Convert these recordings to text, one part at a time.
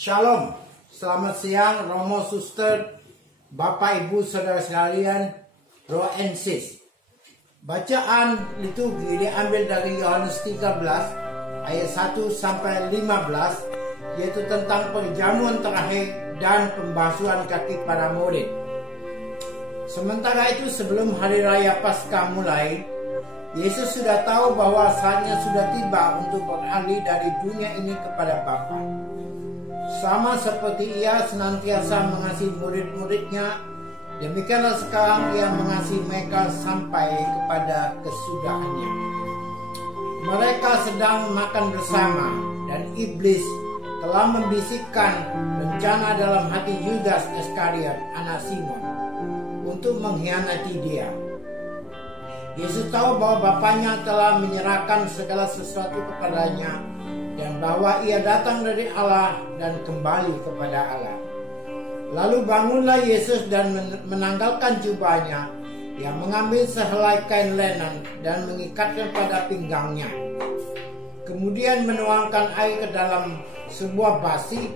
Shalom, selamat siang Romo Suster, Bapak Ibu Saudara sekalian, Roh and Sis. Bacaan liturgi diambil dari Yohanes 13 ayat 1 sampai 15, yaitu tentang perjamuan terakhir dan pembasuhan kaki para murid. Sementara itu, sebelum hari raya Paskah mulai, Yesus sudah tahu bahwa saatnya sudah tiba untuk beralih dari dunia ini kepada Bapa. Sama seperti Ia senantiasa mengasihi murid-muridnya, demikianlah sekarang Ia mengasihi mereka sampai kepada kesudahannya. Mereka sedang makan bersama, dan iblis telah membisikkan rencana dalam hati Yudas Iskariot, anak Simon, untuk mengkhianati Dia. Yesus tahu bahwa Bapaknya telah menyerahkan segala sesuatu kepadanya, dan bahwa Ia datang dari Allah dan kembali kepada Allah. Lalu bangunlah Yesus dan menanggalkan jubahnya. Ia mengambil sehelai kain lenan dan mengikatnya pada pinggangnya. Kemudian menuangkan air ke dalam sebuah basi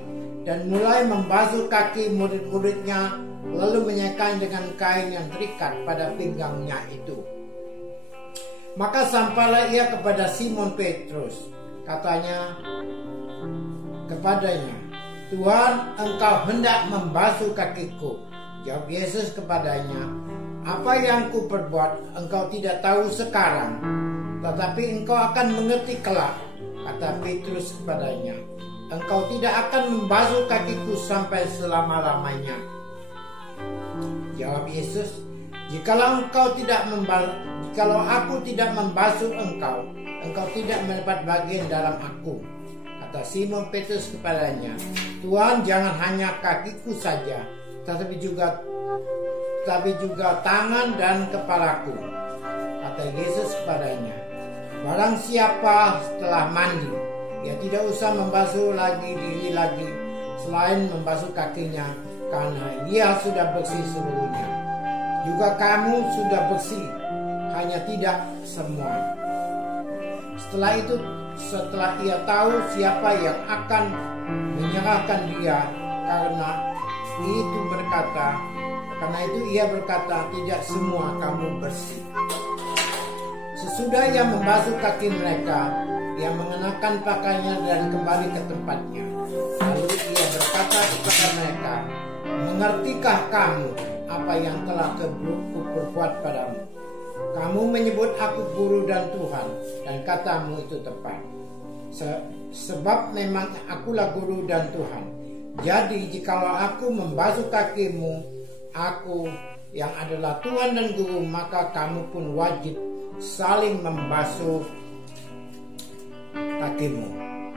dan mulai membasuh kaki murid-muridnya, lalu menyekanya dengan kain yang terikat pada pinggangnya itu. Maka sampailah Ia kepada Simon Petrus. Katanya kepadanya, "Tuhan, Engkau hendak membasuh kakiku." Jawab Yesus kepadanya, "Apa yang kuperbuat Engkau tidak tahu sekarang, tetapi Engkau akan mengerti kelak." Kata Petrus kepadanya, "Engkau tidak akan membasuh kakiku sampai selama-lamanya." Jawab Yesus, Jikalau aku tidak membasuh engkau tidak mendapat bagian dalam aku." Kata Simon Petrus kepadanya, "Tuhan, jangan hanya kakiku saja, tetapi juga tangan dan kepalaku." Kata Yesus kepadanya, "Barang siapa setelah mandi, ia tidak usah membasuh diri lagi selain membasuh kakinya, karena ia sudah bersih seluruhnya. Juga kamu sudah bersih, hanya tidak semua." Setelah ia tahu siapa yang akan menyerahkan dia, karena itu ia berkata, "Tidak semua kamu bersih." Sesudah ia membasuh kaki mereka, ia mengenakan pakaiannya dan kembali ke tempatnya. Lalu ia berkata kepada mereka, "Mengertikah kamu apa yang telah kuperbuat padamu? Kamu menyebut aku guru dan Tuhan, dan katamu itu tepat. Sebab memang akulah guru dan Tuhan. Jadi jikalau aku membasuh kakimu, aku yang adalah Tuhan dan guru, maka kamu pun wajib saling membasuh kakimu.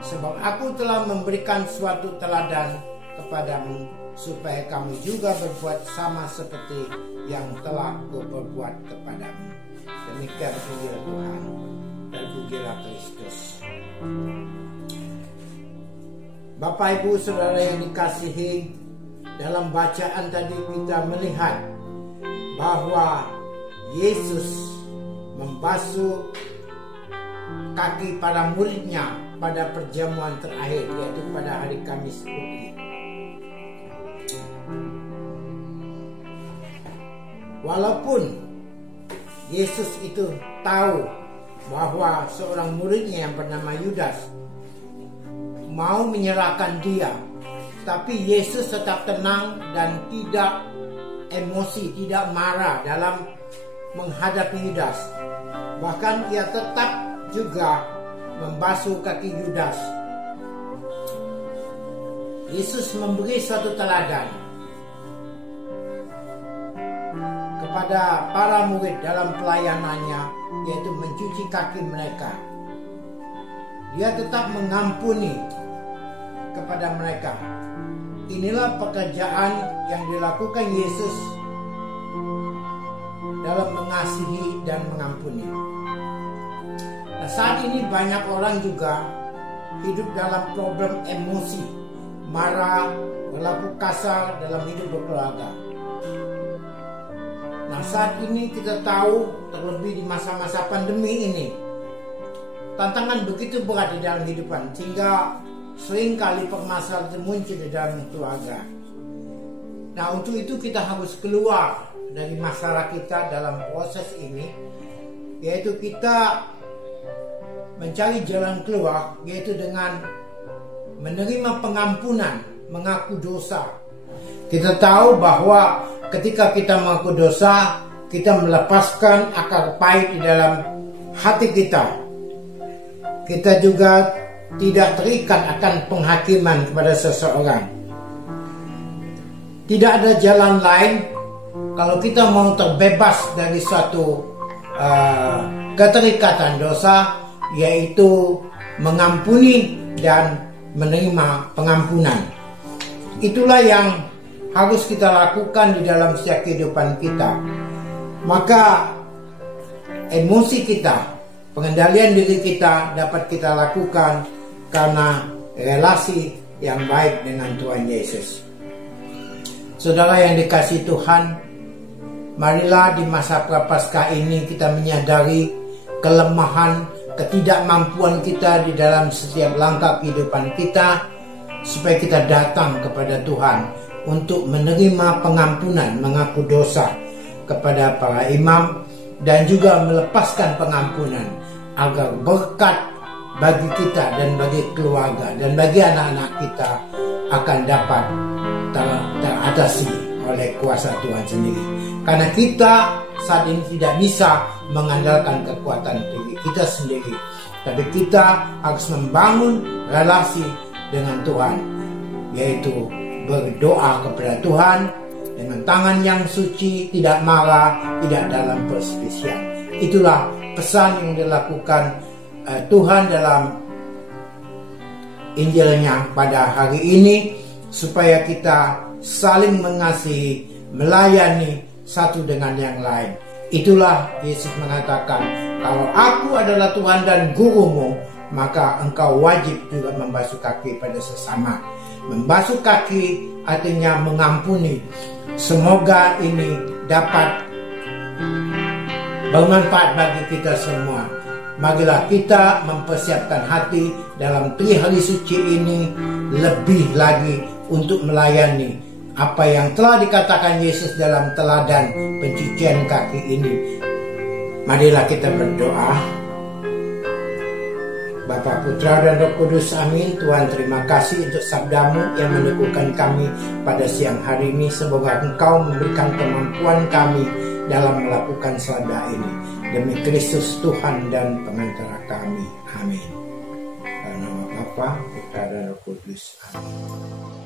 Sebab aku telah memberikan suatu teladan kepadamu, supaya kamu juga berbuat sama seperti yang telah kuperbuat kepadamu." Demikian Injil Tuhan, dan pujilah Kristus. Bapak Ibu Saudara yang dikasihi, dalam bacaan tadi kita melihat bahwa Yesus membasuh kaki para muridnya pada perjamuan terakhir, yaitu pada hari Kamis Putih. Walaupun Yesus itu tahu bahwa seorang muridnya yang bernama Yudas mau menyerahkan dia, tapi Yesus tetap tenang dan tidak emosi, tidak marah dalam menghadapi Yudas. Bahkan ia tetap juga membasuh kaki Yudas. Yesus memberi suatu teladan kepada para murid dalam pelayanannya, yaitu mencuci kaki mereka. Dia tetap mengampuni kepada mereka. Inilah pekerjaan yang dilakukan Yesus dalam mengasihi dan mengampuni. Nah, saat ini banyak orang juga hidup dalam problem emosi, marah, berlaku kasar dalam hidup berkeluarga. Nah, saat ini kita tahu, terlebih di masa-masa pandemi ini, tantangan begitu berat di dalam kehidupan, sehingga seringkali permasalahan itu muncul di dalam keluarga. Nah, untuk itu kita harus keluar dari masalah kita dalam proses ini, yaitu kita mencari jalan keluar, yaitu dengan menerima pengampunan, mengaku dosa. Kita tahu bahwa ketika kita mengaku dosa, kita melepaskan akar pahit di dalam hati kita. Kita juga tidak terikat akan penghakiman kepada seseorang. Tidak ada jalan lain kalau kita mau terbebas dari suatu keterikatan dosa, yaitu mengampuni dan menerima pengampunan. Itulah yang harus kita lakukan di dalam setiap kehidupan kita. Maka emosi kita, pengendalian diri kita dapat kita lakukan karena relasi yang baik dengan Tuhan Yesus. Saudara yang dikasihi Tuhan, marilah di masa Prapaskah ini kita menyadari kelemahan, ketidakmampuan kita di dalam setiap langkah kehidupan kita, supaya kita datang kepada Tuhan untuk menerima pengampunan, mengaku dosa kepada para imam, dan juga melepaskan pengampunan agar berkat bagi kita dan bagi keluarga dan bagi anak-anak kita akan dapat teratasi oleh kuasa Tuhan sendiri. Karena kita saat ini tidak bisa mengandalkan kekuatan diri kita sendiri, tapi kita harus membangun relasi dengan Tuhan, yaitu berdoa kepada Tuhan dengan tangan yang suci, tidak marah, tidak dalam perselisihan. Itulah pesan yang dilakukan Tuhan dalam Injilnya pada hari ini, supaya kita saling mengasihi, melayani satu dengan yang lain. Itulah Yesus mengatakan, kalau aku adalah Tuhan dan gurumu, maka engkau wajib juga membasuh kaki pada sesama. Membasuh kaki artinya mengampuni. Semoga ini dapat bermanfaat bagi kita semua. Marilah kita mempersiapkan hati dalam 3 hari suci ini lebih lagi untuk melayani apa yang telah dikatakan Yesus dalam teladan pencucian kaki ini. Marilah kita berdoa. Bapa, Putra, dan Roh Kudus, amin. Tuhan, terima kasih untuk sabdamu yang meneguhkan kami pada siang hari ini. Semoga Engkau memberikan kemampuan kami dalam melakukan selada ini. Demi Kristus Tuhan dan pengantara kami. Amin. Dalam nama Bapa, Putra, dan Roh Kudus. Amin.